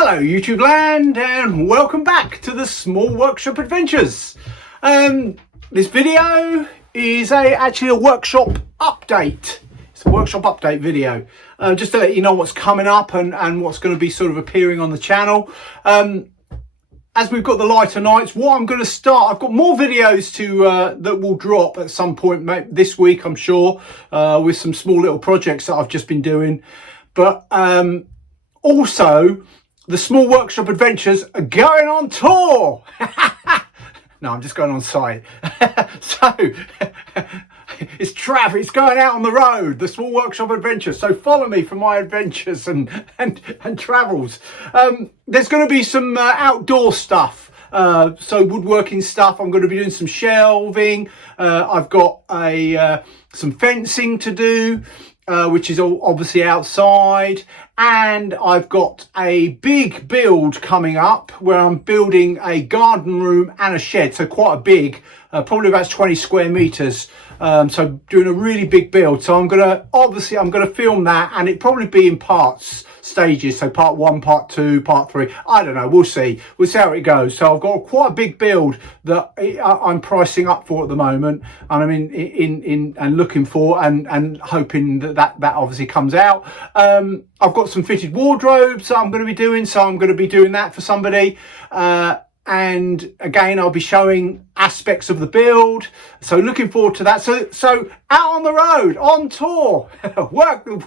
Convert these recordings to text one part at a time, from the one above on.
Hello YouTube land and welcome back to the Small Workshop Adventures. This video is actually a workshop update. It's a workshop update video, just to let you know what's coming up and what's going to be sort of appearing on the channel. As we've got the lighter nights, what I'm going to start, I've got more videos to that will drop at some point this week, I'm sure, with some small little projects that I've just been doing. But also, the Small Workshop Adventures are going on tour. No, I'm just going on site. So it's it's going out on the road, the Small Workshop Adventures. So follow me for my adventures and travels. There's going to be some outdoor stuff. So woodworking stuff. I'm going to be doing some shelving. I've got some fencing to do, which is all obviously outside, and I've got a big build coming up where I'm building a garden room and a shed, so quite a big, probably about 20 square meters. So doing a really big build. So I'm gonna film that, and it probably be in stages, so part 1, part 2, part 3, I don't know, we'll see how it goes. So I've got quite a big build that I'm pricing up for at the moment, and I'm in and looking for and hoping that obviously comes out. I've got some fitted wardrobes that I'm going to be doing, so I'm going to be doing that for somebody, and again I'll be showing aspects of the build, so looking forward to that. So out on the road, on tour,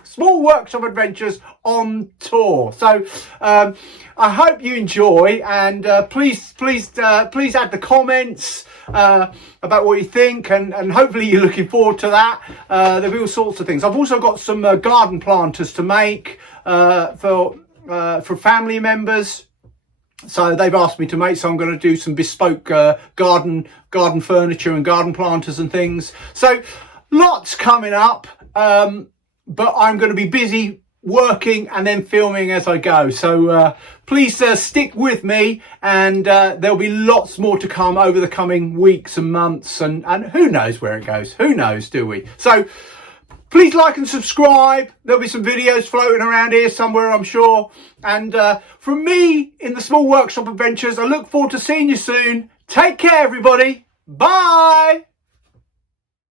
Small Workshop Adventures on tour. So I hope you enjoy, and please add the comments about what you think, and hopefully you're looking forward to that. There'll be all sorts of things. I've also got some garden planters to make for family members. So they've asked me to make, so I'm going to do some bespoke garden furniture and garden planters and things. So lots coming up, but I'm going to be busy working and then filming as I go. So please stick with me, and there'll be lots more to come over the coming weeks and months, and who knows where it goes. Who knows, do we? So please like and subscribe. There'll be some videos floating around here somewhere, I'm sure. And from me in the Small Workshop Adventures, I look forward to seeing you soon. Take care, everybody. Bye.